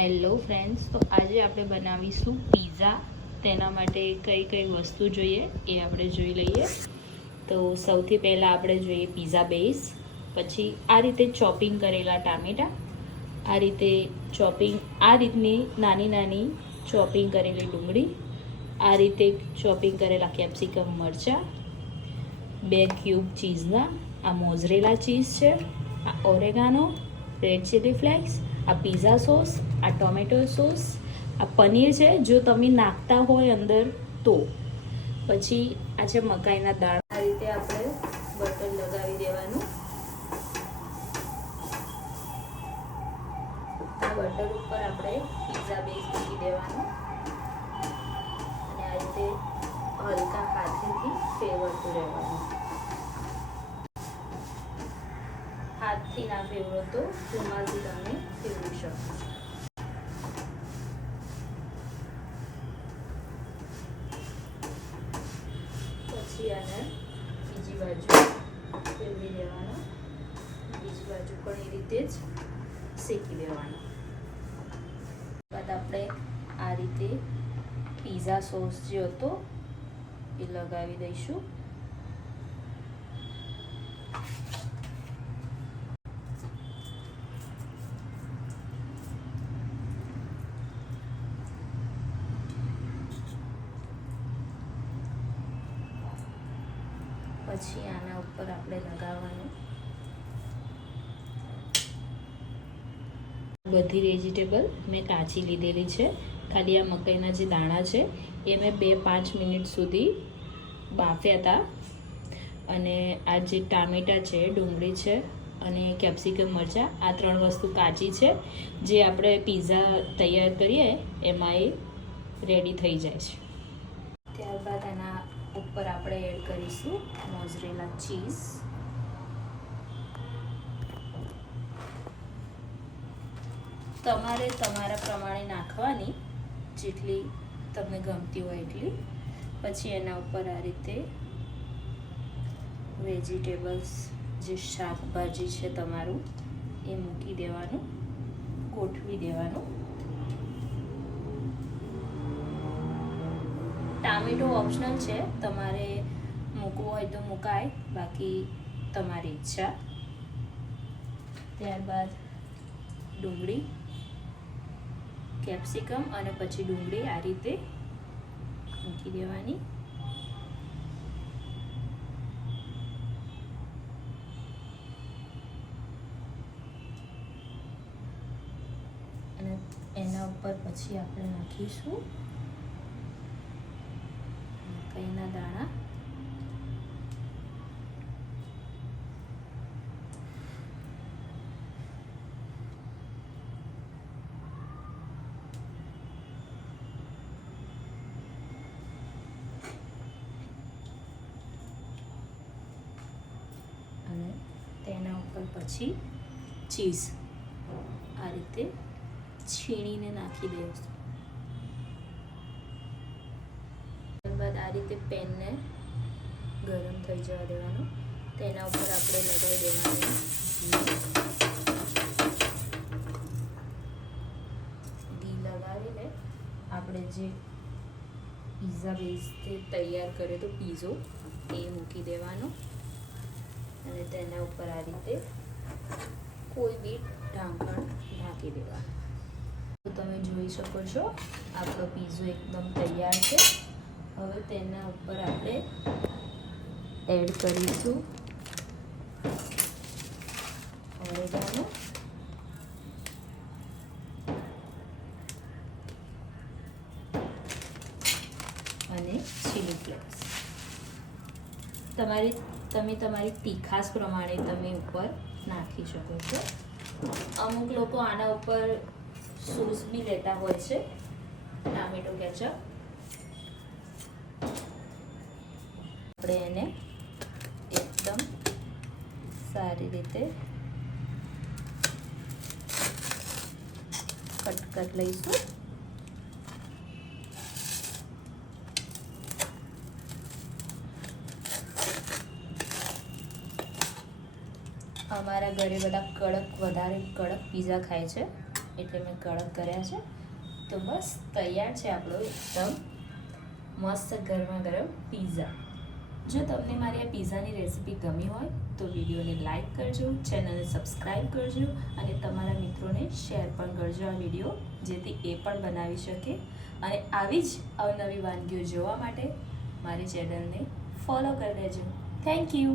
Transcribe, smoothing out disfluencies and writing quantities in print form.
Hello friends, તો આજે આપણે બનાવીશું પિઝા. તેના માટે કઈ કઈ વસ્તુ જોઈએ એ આપણે જોઈ લઈએ. તો સૌથી પહેલાં આપણે જોઈએ પિઝા બેઝ, પછી આ રીતે ચોપિંગ કરેલા ટામેટાં, આ રીતે આ રીતની નાની નાની ચોપિંગ કરેલી ડુંગળી, આ રીતે ચોપિંગ કરેલા કેપ્સિકમ મરચાં, 2 ક્યુબ ચીઝના, આ મોઝરેલા ચીઝ છે, આ ઓરેગાનો, રેડ ચીલી ફ્લેક્સ, આ પિઝા સોસ, આ ટોમેટો સોસ, આ પનીર છે જો તમે નાખતા હોય અંદર તો. પછી આ છે મકાઈના દાણા. આ રીતે આપણે બટર લગાવી દેવાનું. આ બટર ઉપર આપણે પિઝા બેઝ મૂકી દેવાનું અને આ રીતે હલકા હાથેથી ફેરવતું રહેવાનું. હાથથી ના ફેરવો તો રૂમાલથી તમે ફેરવી શકો. પછી આને બીજી બાજુ ફેરવી દેવાનો, બીજી બાજુ પણ એ રીતે જ શેકી દેવાનો. બાદ આપણે આ રીતે પિઝા સોસ જે હતો એ લગાવી દઈશું. પછી આના ઉપર આપણે લગાવવાનું બધી વેજીટેબલ મેં કાચી લીધેલી છે. ખાલી આ મકાઈના જે દાણા છે એ મેં 2-5 મિનિટ સુધી બાફ્યા હતા. અને આ જે ટામેટાં છે, ડુંગળી છે અને કેપ્સિકમ મરચાં, આ 3 વસ્તુ કાચી છે. જે આપણે પિઝા તૈયાર કરીએ એમાં એ રેડી થઈ જાય છે. ત્યારબાદ આના ઉપર આપણે એડ કરીશું મોઝરેલા ચીઝ. તમારે તમારા પ્રમાણે નાખવાની, જેટલી તમને ગમતી હોય એટલી. પછી એના ઉપર આ રીતે વેજીટેબલ્સ, જે શાકભાજી છે તમારું એ મૂકી દેવાનું, ગોઠવી દેવાનું. ટામેટો ઓપ્શનલ છે, તમારે મૂકવું હોય તો મુકાય, બાકી તમારી ઈચ્છા. ત્યારબાદ ડુંગળી, કેપ્સિકમ અને પછી ડુંગળી આ રીતે મૂકી દેવાની. અને એના ઉપર પછી આપણે નાખીશું મકાઈના દાણા. અને તેના ઉપર પછી ચીઝ આ રીતે છીણીને નાખી દઈશું. ત્યારબાદ આ રીતે પેનને ગરમ થઈ જવા દેવાનું. તેના ઉપર આપણે લગાવી દેવાનું ઘી. લગાવીને આપણે જે પિઝા બેઝ તૈયાર કર્યો તો પીઝો એ મૂકી દેવાનો અને તેના ઉપર આ રીતે કોઈ બી ઢાંકણ ઢાંકી દેવાનું. તો તમે જોઈ શકો છો આપણો પીઝો એકદમ તૈયાર છે. હવે તેના ઉપર આપણે એડ કરીશું ઓરેગાનો અને ચીલી ફ્લેક્સ. તમે તમારી તીખાસ પ્રમાણે તમે ઉપર નાખી શકો છો. અમુક લોકો આના ઉપર સોસ બી લેતા હોય છે, ટામેટો કેચઅપ. આપણે એને એકદમ સારી રીતે કટ કરી લઈશું. અમારા ઘરે બધા વધારે કડક પિઝા ખાય છે, એટલે મેં કડક કર્યા છે. તો બસ તૈયાર છે આપણો એકદમ મસ્ત ગરમા ગરમ પીઝા. જો તમને મારી આ પીઝાની રેસિપી ગમી હોય તો વિડીયોને લાઈક કરજો, ચેનલને સબસ્ક્રાઈબ કરજો અને તમારા મિત્રોને શેર પણ કરજો આ વિડીયો, જેથી એ પણ બનાવી શકે. અને આવી જ અવનવી વાનગીઓ જોવા માટે મારી ચેનલને ફોલો કરી દેજો. Thank you.